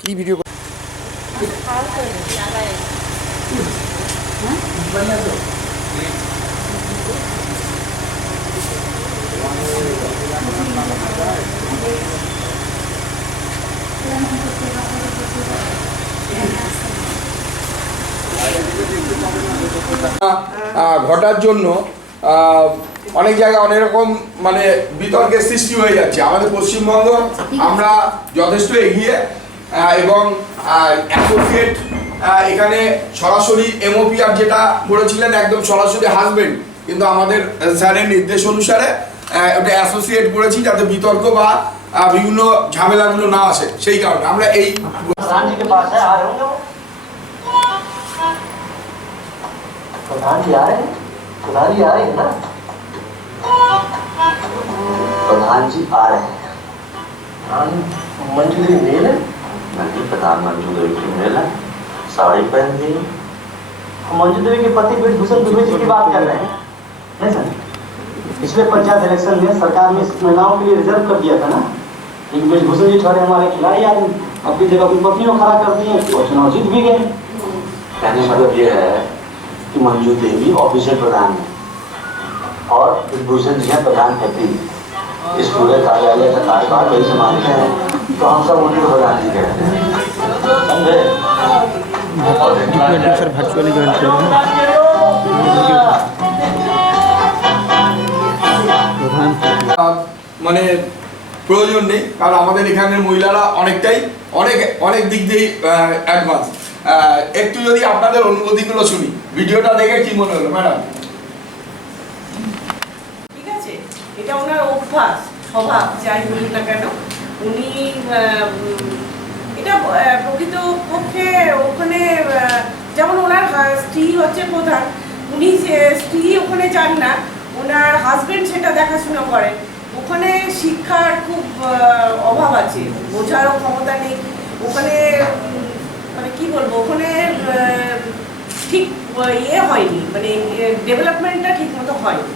কি ভিডিও ঘটার জন্য অনেক জায়গায় অনেক রকম মানে বিতর্কের সৃষ্টি হয়ে যাচ্ছে আমাদের পশ্চিমবঙ্গ আমরা যথেষ্ট এগিয়ে আহ, এবং অ্যাসোসিয়েট এখানে সরাসরি এমওপিআর যেটা বলেছিলেন একদম সরাসরি হাজবেন্ড কিন্তু আমাদের আহ, স্যারের নির্দেশ অনুসারে আহ, ওটা অ্যাসোসিয়েট করেছি যাতে বিতর্ক বা আহ, বিভিন্ন ঝামেলাগুলো না আসে সেই কারণে আমরা এই प्रधान जी के पास है आ रहे होंगे वो प्रधान जी आ रहे हैं प्रधान जी आ रहे हैं ना प्रधान जी आ रहे हैं। प्रधान मंजू देवी मेल है? नहीं प्रधान मंजू देवी की मेल है। साड़ी पहन दी मंजू देवी के पति ब्रजभूषण दुबे जी की बात कर रहे हैं। सर पिछले पंचायत इलेक्शन में सरकार ने महिलाओं के लिए रिज़र्व कर दिया था ना? लेकिन ब्रजभूषण जी ठहरे हमारे खिलाड़ी आदमी अपनी जगह अपनी पत्नियों खड़ा कर दिए और चुनाव जीत भी गए। कहने मतलब यह है कि मंजू देवी ऑफिशियल प्रधान है। और ब्रजभूषण जी हैं प्रधान पति इस पूरे कार्यालय का कार्यभार वही संभालते हैं तो हम सब उन्हीं को प्रधान जी कहते हैं समझे और सर ভার্চুয়ালি জয়েন করবেন প্রধান আহ, মানে প্রয়োজন নেই কারণ আমাদের এখানের মহিলারা অনেকটাই অনেক অনেক দিক দিয়েই অ্যাডভান্স একটু যদি আপনাদের অনুভূতিগুলো শুনি ভিডিওটা দেখে কি মনে হলো ম্যাডাম এটা ওনার অভ্যাস, স্বভাব, যাই বলুন না কেন। উনি এটা প্রকৃত পক্ষে ওখানে যেমন ওনার স্ত্রী হচ্ছে প্রধান, উনি স্ত্রী ওখানে যান না, ওনার হাজবেন্ড সেটা দেখাশোনা করেন ওখানে শিক্ষার খুব অভাব আছে, বোঝারও ক্ষমতা নেই। ওখানে মানে কি বলব, ওখানে ঠিক ইয়ে হয়নি মানে ডেভেলপমেন্টটা ঠিক মতো হয়নি।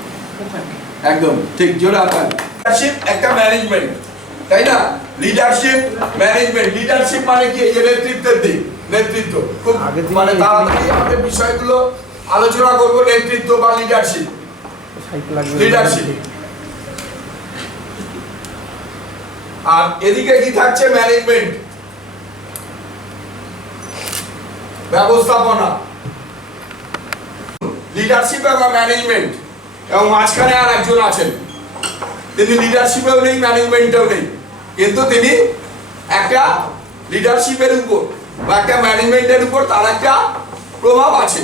একদম ঠিক জোরে লিডারশিপ একটা ম্যানেজমেন্ট তাই না? লিডারশিপ ম্যানেজমেন্ট লিডারশিপ মানে কি? এই যে নেতৃত্বের দিক নেতৃত্ব। খুব মানে তাড়াতাড়ি আমাদের বিষয়গুলো আলোচনা করব নেতৃত্ব বা লিডারশিপ লিডারশিপ আর এদিকে কি থাকছে? ম্যানেজমেন্ট ব্যবস্থাপনা। লিডারশিপ এবং ম্যানেজমেন্ট এবং মাঝখানে আর একজন আছেন। তিনি লিডারশিপেও নেই ম্যানেজমেন্টেও নেই। কিন্তু তিনি একটা লিডারশিপের উপর বা একটা ম্যানেজমেন্টের উপর তার একটা প্রভাব আছে।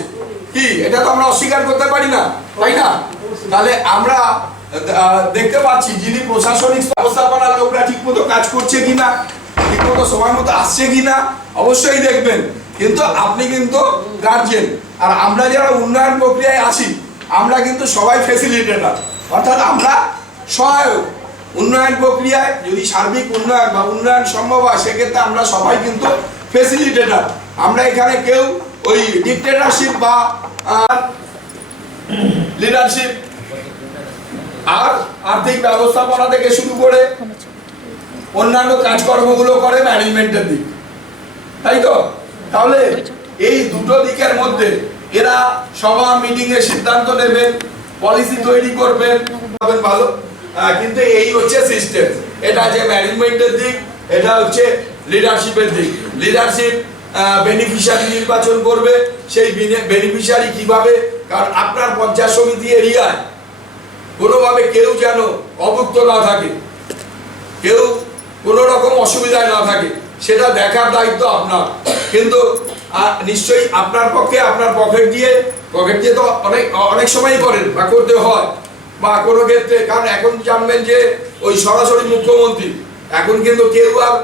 কি? এটা তো আমরা অস্বীকার করতে পারি না, তাই না? তাহলে আমরা দেখতে পাচ্ছি যিনি প্রশাসনিক ব্যবস্থাপনার লোকরা ঠিক মতো কাজ করছে কিনা ঠিক মতো সময় মতো আসছে কিনা অবশ্যই দেখবেন। কিন্তু আপনি কিন্তু গার্জেন আর আমরা যারা উন্নয়ন প্রক্রিয়ায় আছি আমরা কিন্তু সবাই ফেসিলিটেটার অর্থাৎ আমরা সহায়ক। উন্নয়ন প্রক্রিয়ায় যদি সার্বিক উন্নয়ন বা উন্নয়ন সম্ভব হয়, সেক্ষেত্রে আমরা সবাই কিন্তু ফেসিলিটেটার আমরা এখানে কেউ ওই ডিকটেটারশিপ বা লিডারশিপ আর আর্থিক ব্যবস্থাপনা থেকে শুরু করে অন্যান্য কাজকর্মগুলো করে ম্যানেজমেন্টের দিক। তাই তো? তাহলে এই দুটো দিকের মধ্যে এরা সভা মিটিং এ সিদ্ধান্ত নেবেন পলিসি তৈরি করবেন ভালো। কিন্তু এই হচ্ছে সিস্টেম এটা যে ম্যানেজমেন্টের দিক, এটা হচ্ছে লিডারশিপের দিক। লিডারশিপ বেনিফিশিয়ারি নির্বাচন করবে, সেই বেনিফিশিয়ারি কীভাবে? কারণ আপনার পঞ্চায়েত সমিতি এরিয়ায় কোনোভাবে কেউ যেন অভুক্ত না থাকে। কেউ কোনো রকম অসুবিধায় না থাকে। সেটা দেখার দায়িত্ব আপনার। কিন্তু আহ, নিশ্চয়ই আপনার পক্ষে আপনার পকেট দিয়ে পকেট দিয়ে তো অনেক অনেক সময়ই করেন বা করতে হয় বা কোনো ক্ষেত্রে কারণ এখন জানবেন যে ওই সরাসরি মুখ্যমন্ত্রী এখন কিন্তু কেউ আর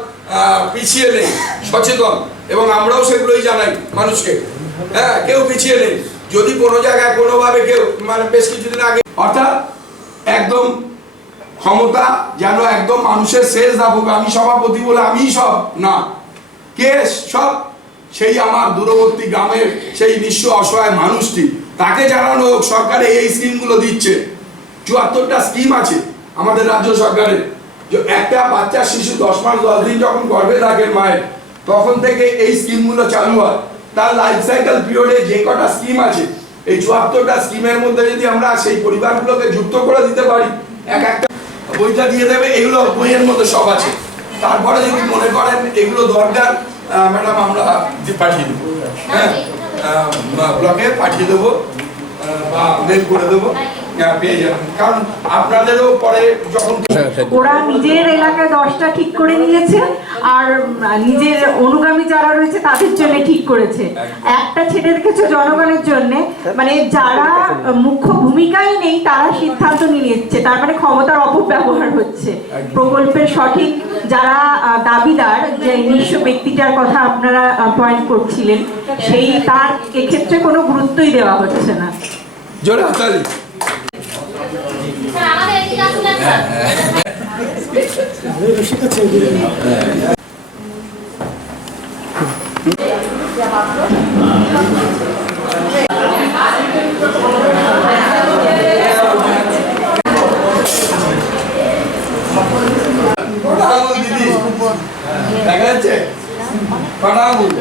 পিছিয়ে নেই সচেতন এবং আমরাও সেগুলোই জানাই মানুষকে হ্যাঁ কেউ পিছিয়ে নেই যদি কোনো জায়গায় কোনোভাবে কেউ মানে বেশ কিছুদিন আগে অর্থাৎ একদম ক্ষমতা যেন একদম মানুষের শেষ দাবক আমি সভাপতি বলে আমিই সব না কে সব সেই আমার দূরবর্তী গ্রামের সেই নিঃস্ব অসহায় মানুষটি, তাকে জানানো হোক, সরকার এই স্কিমগুলো দিচ্ছে। চুয়াত্তরটা স্কিম আছে আমাদের রাজ্য সরকারের। যে একটা বাচ্চা শিশু দশ মাস, দশ দিন যখন গর্ভে থাকেন মায়ের, তখন থেকে এই স্কিমগুলো চালু হয়। তার লাইফ সাইকেল পিরিয়ডে যে কটা স্কিম আছে, এই চুয়াত্তরটা স্কিমের মধ্যে যদি আমরা সেই পরিবারগুলোকে যুক্ত করে দিতে পারি, এক একটা বইটা দিয়ে দেবে, এগুলো বইয়ের মধ্যে সব আছে। তারপরে যদি মনে করেন এগুলো দরকার ম্যাডাম আমরা পাঠিয়ে দেবো হ্যাঁ ব্লকে পাঠিয়ে দেবো বা মেল করে দেবো। পেয়ে যাবেন। কারণ আপনাদেরও পরে যখন ওরা নিজের এলাকায় দশটা ঠিক করে নিয়েছে আর নিজের অনুগামী যারা রয়েছে তাদের জন্য ঠিক করেছে। একটা ছেড়ে রেখেছে জনগণের জন্য মানে যারা মুখ্য ভূমিকায় নেই তারা সিদ্ধান্ত নিয়ে নিচ্ছে। তার মানে ক্ষমতার অপব্যবহার হচ্ছে। প্রকল্পের সঠিক যারা দাবিদার যে নিঃস্ব ব্যক্তিটার কথা আপনারা পয়েন্ট করছিলেন সেই তার এক্ষেত্রে কোনো গুরুত্বই দেওয়া হচ্ছে না। জোরে হাতালি স্যার আমাদের এদিকে আসুন না স্যার কটা আঙুল দিদি দেখা যাচ্ছে আঙুল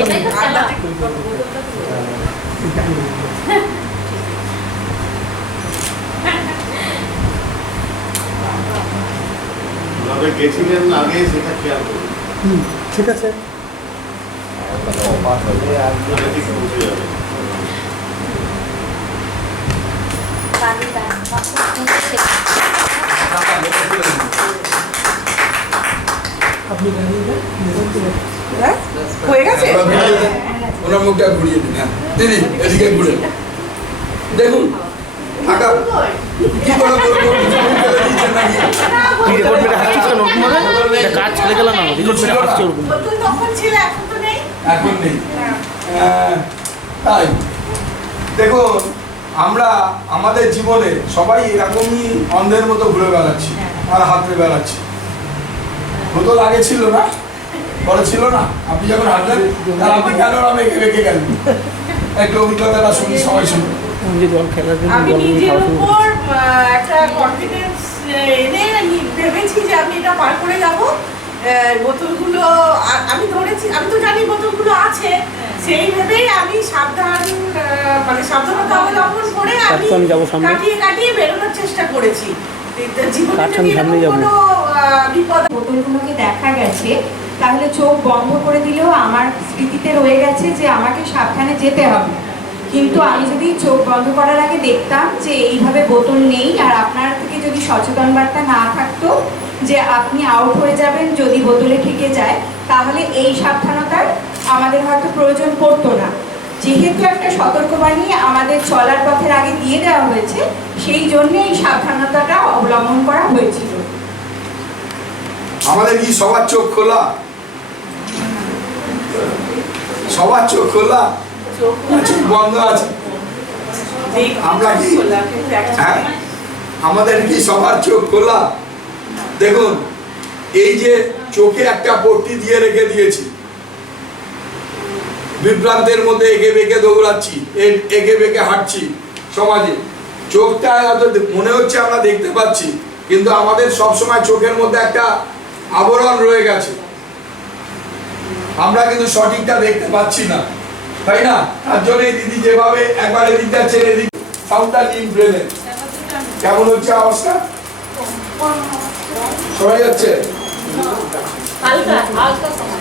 এটাই তো গেছিলেন আগে সেটা খেয়াল করুন। ঠিক আছে। আপনি নিজের হয়ে? গেছে? এবার ঘুরিয়ে দিন। ওনার মুখটা ঘুরিয়ে দিন হ্যাঁ। দিদি এদিকে ঘুরে। দেখুন থাকা কি করে বলব দিয়েছেন নাকি তুই রেকর্ড মেরে হাসছিস কেন? ওরকম ভাবে কাজ ছেড়ে গেলাম না রেকর্ড মেরে হাসছি ওরকম নতুন তখন ছিল এখন নেই। এখন তাই। দেখুন আমরা আমাদের জীবনে সবাই এরকমই অন্ধের মতো ঘুরে বেড়াচ্ছি আর হাতে বেড়াচ্ছি। বোতল আগে ছিল না পরে ছিল না। আপনি যখন হাঁটলেন আপনি কেন বেঁকে বেঁকে গেলেন? একটু অভিজ্ঞতাটা শুনি সবাই শুনুন যে জল খেলার জন্য আমি নিজের খাওয়া শুরু করছি। উপর একটা কনফিডেন্স এনে আমি ভেবেছি যে আমি এটা পার করে যাব বোতলগুলো আমি ধরেছি আমি তো জানি বোতলগুলো আছে সেই ভেবেই আমি সাবধান মানে সাবধানতা অবলম্বন করে আমি। কাটিয়ে কাটিয়ে বেরোনোর চেষ্টা করেছি জীবনে যদি। কোনো বিপদ বোতলগুলোকে দেখা গেছে তাহলে চোখ বন্ধ করে দিলেও আমার স্মৃতিতে রয়ে গেছে যে আমাকে সাবধানে যেতে হবে। কিন্তু আমি যদি চোখ বন্ধ করার আগে দেখতাম যে এইভাবে বোতল নেই আর আপনার থেকে যদি সচেতন বার্তা না থাকতো যে আপনি আউট হয়ে যাবেন যদি বোতলে ঠেকে যায়, তাহলে এই সাবধানতার আমাদের হয়তো প্রয়োজন পড়তো না। যেহেতু একটা সতর্কবাণী আমাদের চলার পথের আগে দিয়ে দেওয়া হয়েছে, সেই জন্য এই সাবধানতাটা অবলম্বন করা হয়েছিল। আমাদের কি সবার চোখ খোলা? সবার চোখ খোলা? চোখ বন্ধ আছে। আমরা কি- হ্যাঁ? আমাদের কি সবার চোখ খোলা? দেখুন, এই যে চোখে একটা পট্টি দিয়ে রেখে দিয়েছি। বিভ্রান্তের মধ্যে এগে বেঁকে দৌড়াচ্ছি এগে বেঁকে হাঁটছি সমাজে। চোখটা মনে হচ্ছে আমরা দেখতে পাচ্ছি, কিন্তু আমাদের সবসময় চোখের মধ্যে একটা আবরণ রয়ে গেছে। আমরা কিন্তু সঠিকটা দেখতে পাচ্ছি না। তাই না? তার জন্য দিদি যেভাবে একবার এদিক যাচ্ছে এদিক সাউন্ডটা নিন ব্রেনে কেমন হচ্ছে আওয়াজটা? শোনা যাচ্ছে? হালকা হালকা সময়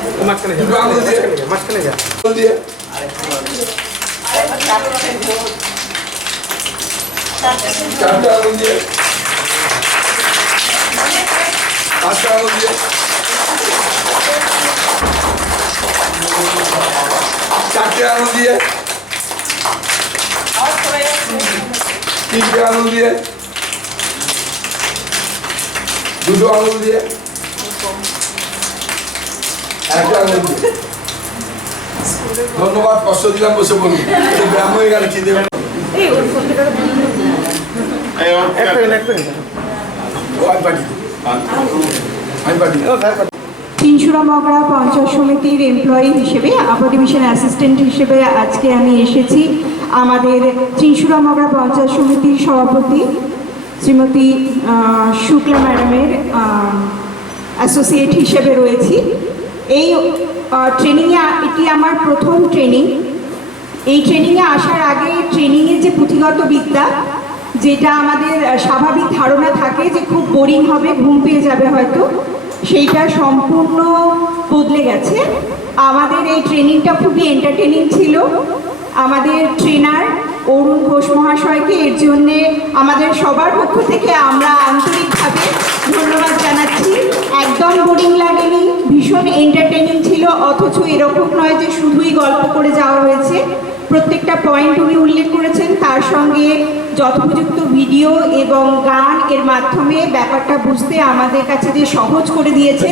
পাঁচটা আঙুল দিয়ে চারটে আঙুল দিয়ে তিনটে আঙুল দিয়ে দুটো আঙুল দিয়ে একটা দিয়ে ধন্যবাদ কষ্ট দিলাম বসে বলুন ব্যায়াম হয়ে গেল খিদে এক পাঠিয়ে চিনসুরা মগরা পঞ্চায়েত সমিতির এমপ্লয়ি হিসেবে আপার ডিভিশন অ্যাসিস্ট্যান্ট হিসেবে আজকে আমি এসেছি আমাদের চিনসুরা মগরা পঞ্চায়েত সমিতির সভাপতি শ্রীমতী শুক্লা ম্যাডামের অ্যাসোসিয়েট হিসেবে রয়েছি। এই ট্রেনিংয়ে এটি আমার প্রথম ট্রেনিং এই ট্রেনিংয়ে আসার আগে ট্রেনিংয়ের যে পুঁথিগত বিদ্যা যেটা আমাদের স্বাভাবিক ধারণা থাকে যে খুব বোরিং হবে, ঘুম পেয়ে যাবে হয়তো, সেইটা সম্পূর্ণ বদলে গেছে। আমাদের এই ট্রেনিংটা খুবই এন্টারটেনিং ছিল। আমাদের ট্রেনার অরুণ ঘোষ মহাশয়কে এর জন্যে আমাদের সবার পক্ষ থেকে আমরা আন্তরিকভাবে ধন্যবাদ জানাচ্ছি। একদম বোরিং লাগেনি, ভীষণ এন্টারটেনিং ছিল, অথচ এরকম নয় যে শুধুই গল্প করে যাওয়া হয়েছে। প্রত্যেকটা পয়েন্ট উনি উল্লেখ করেছেন, তার সঙ্গে যথোপযুক্ত ভিডিও এবং গান এর মাধ্যমে ব্যাপারটা বুঝতে আমাদের কাছে যে সহজ করে দিয়েছে,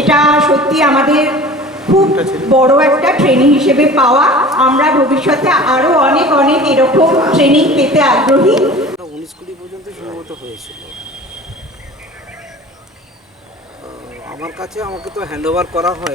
এটা সত্যি আমাদের খুব বড় একটা ট্রেনিং হিসেবে পাওয়া। আমরা ভবিষ্যতে আরও অনেক অনেক এরকম ট্রেনিং পেতে আগ্রহী। উনিশ কুড়ি পর্যন্ত সম্ভবত আমার কাছে আমাকে তো হ্যান্ড করা হয়